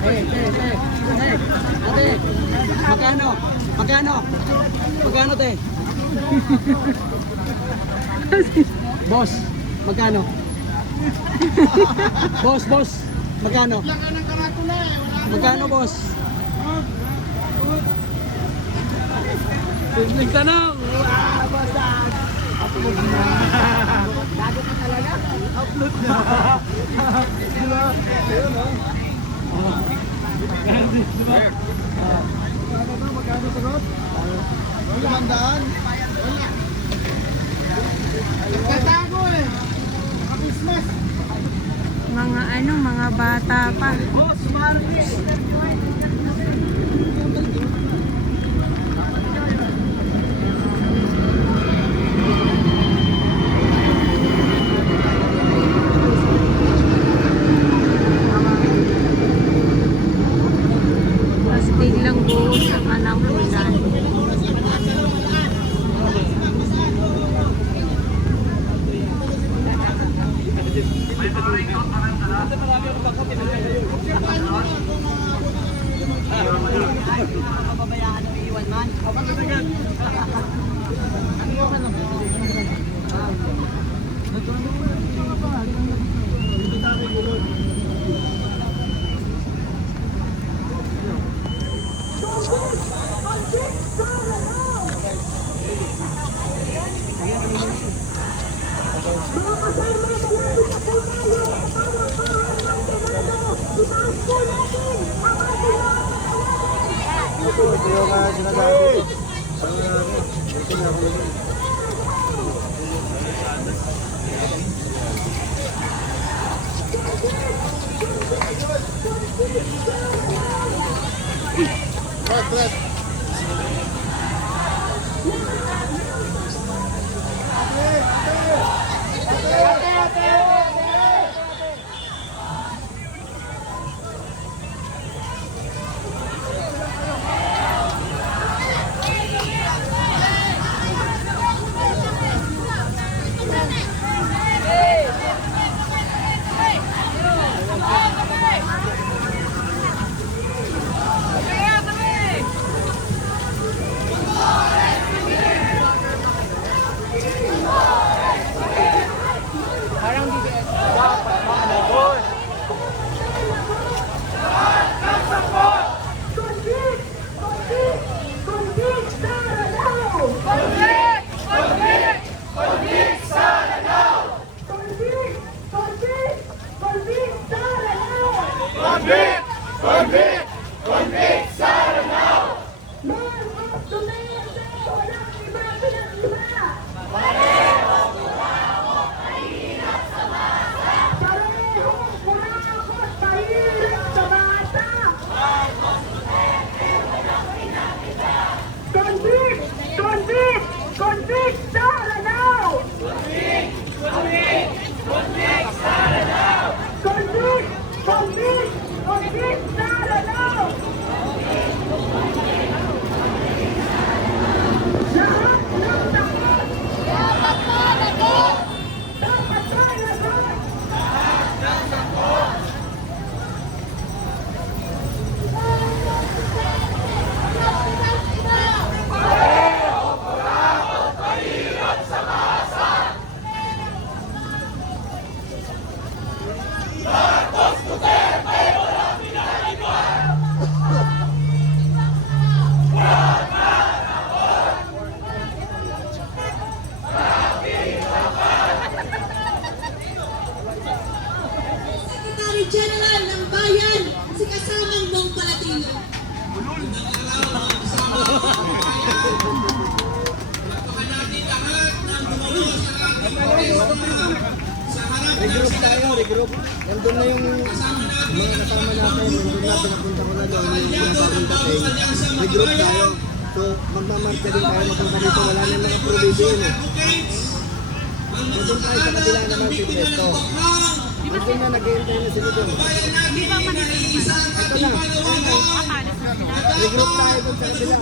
Ate, magkano? Magkano? Magkano, te? Boss, magkano? Boss, magkano? Magkano, boss? Simpleng tanong! Basta! Upload na! Bago ka talaga? Upload na! Diba? Ayun, no? Magkano sagot? 500? Nagtatago eh! Christmas! Mga bata pa. Boss, Marvis! Tapos biglang buhos ang ng ulan. Pabayaan ng iwan man. General ng Bayan, si kasamang Bong Palatino. Regroup tayo, regroup. Nandun na yung mga kasama natin. Nandun na, pinapunta ko na doon. Yung sinasabi dating, regroup tayo. So, magmamarka din tayo mapunta dito. Wala na yung mga provision eh. Nandun tayo sa kabila naman si Presto. Nandun na, nag-iintay na sila doon. Ito na. Regroup tayo doon sa kabila.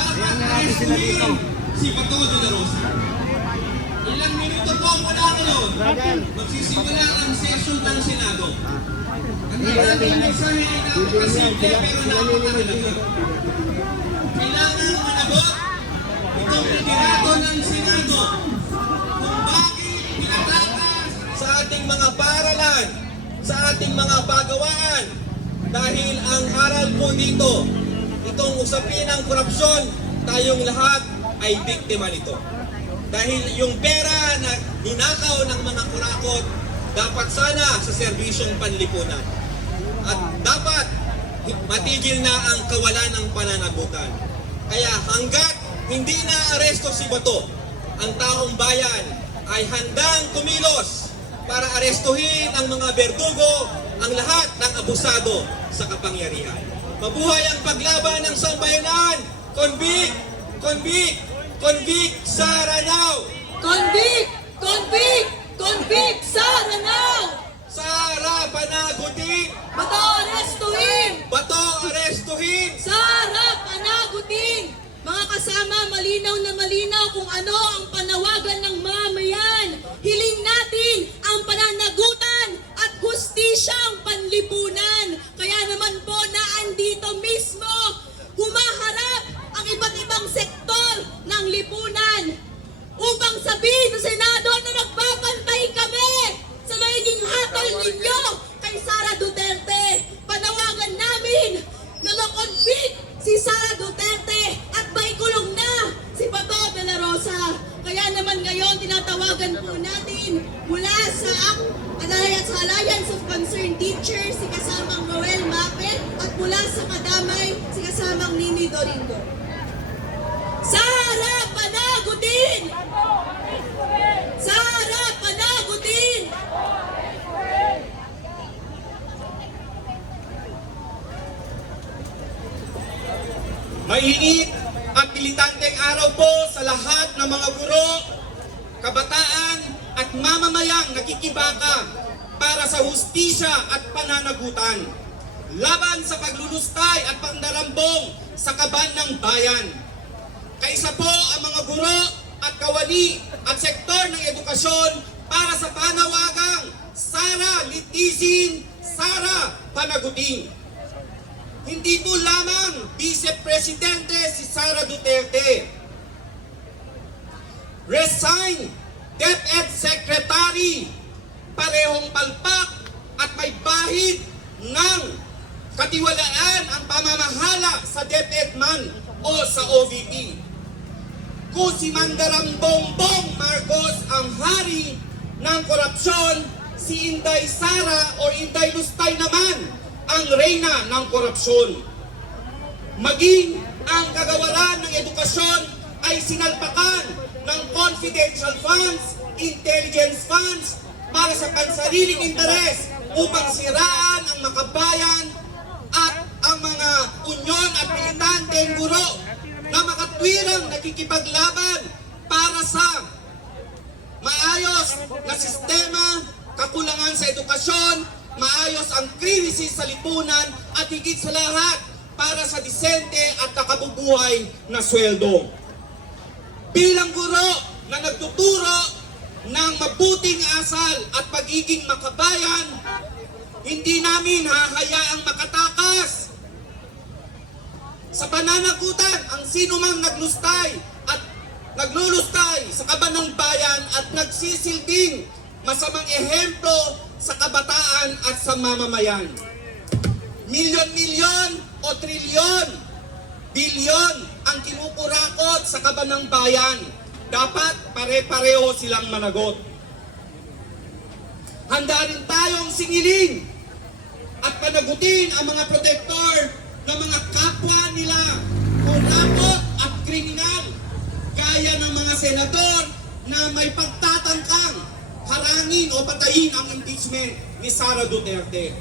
Ayan na natin sila dito. Si Pato de la Rosa. Ilang minuto po mula ngayon, magsisimula ang session ng Senado. Hindi natin mensahe ay napakasimple pero napakahalaga. Kailangan manabot itong liderato ng Senado kung bakit pinatakas sa ating mga paaralan, sa ating mga pagawaan. Dahil ang aral po dito, itong usapin ng korupsyon, tayong lahat ay biktima nito. Dahil yung pera na ninakaw ng mga kurakot, dapat sana sa serbisyong panlipunan. At dapat matigil na ang kawalan ng pananagutan. Kaya hanggat hindi na aresto si Bato, ang taong bayan ay handang kumilos para arestuhin ang mga berdugo, ang lahat ng abusado sa kapangyarihan. Mabuhay ang paglaban ng sambayanan! Convict! Convict! Convict Sara now! Convict! Convict! Convict! Sara now! Sara panagutin! Bato arestuhin! Bato arestuhin! Sara panagutin! Mga kasama, malinaw na malinaw kung ano ang panawagan ng mamayan. Hiling natin ang pananagutan at hustisyang panlipunan. Kaya naman po na andito mismo, humaharap ang iba't ibang sektor ng lipunan upang sabihin sa Senado na nagbabantay kami sa magiging hatol ninyo kay Sara Duterte. Panawagan namin na ma-convict si Sara Duterte at maikulong na si Bato de la Rosa. Kaya naman ngayon tinatawagan po natin mula sa Alliance of Concerned Teachers si kasamang Roel Mapet at mula sa Kadamay si kasamang Nini Doringo. Sara panagutin! Sara panagutin! Mainit at militanteng araw po sa lahat ng mga guro, kabataan at mamamayang nakikibaka para sa hustisya at pananagutan laban sa paglulustay at pandarambong sa kaban ng bayan. Kaisa po ang mga guro at kawani at sektor ng edukasyon para sa panawagang Sara litisin, Sara panagutin. Hindi po lamang Vice Presidente si Sara Duterte. Resign DepEd Secretary, parehong palpak at may bahid ng katiwalaan ang pamamahala sa DepEd man o sa OVP. Kung si Mandaram Bongbong Marcos ang hari ng korupsyon, si Inday Sara o Inday Lustay naman ang reyna ng korupsyon. Maging ang kagawaran ng edukasyon ay sinalpakan ng confidential funds, intelligence funds para sa pansariling interes upang siraan ang makabayan at ang mga unyon at militanteng guro na makatwirang nakikipaglaban para sa maayos na sistema, kakulangan sa edukasyon, maayos ang krisis sa lipunan at higit sa lahat para sa disente at nakabubuhay na sweldo. Bilang guro na nagtuturo ng mabuting asal at pagiging makabayan, hindi namin hahayaang makatakas sa pananagutan ang sinumang naglustay at naglulustay sa kaban ng bayan at nagsisilbing masamang ehemplo sa kabataan at sa mamamayan. Milyon-milyon o trilyon, bilyon ang kinukurakot sa kaban ng bayan. Dapat pare-pareho silang managot. Handa rin tayong singilin at panagutin ang mga protektor ng mga kapwa nila, kurakot at kriminal, gaya ng mga senador na may pagtatangkang harangin o patayin ang impeachment ni Sara Duterte.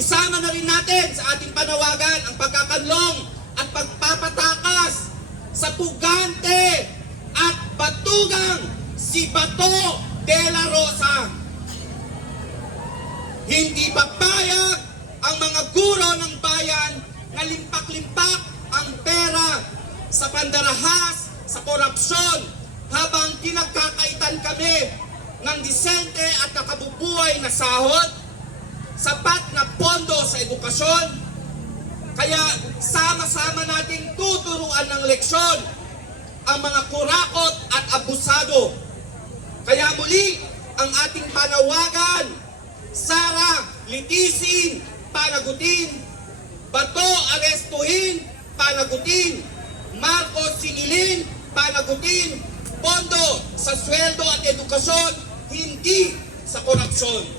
Isama na rin natin sa ating panawagan ang pagkakanlong at pagpapatakas sa pugante at batugang si Bato de la Rosa. Hindi papayag ang mga guro ng bayan na limpak-limpak ang pera sa pandarahas, sa korupsyon, habang pinagkakaitan kami ng disente at nakabubuhay na sahod. sapat na pondo sa edukasyon. Kaya sama-sama nating tuturuan ng leksyon ang mga kurakot at abusado. Kaya muli, ang ating panawagan, Sara, litisin, panagutin. Bato, arestuhin, panagutin. Marcos, singilin, panagutin. Pondo sa sweldo at edukasyon, hindi sa korupsyon.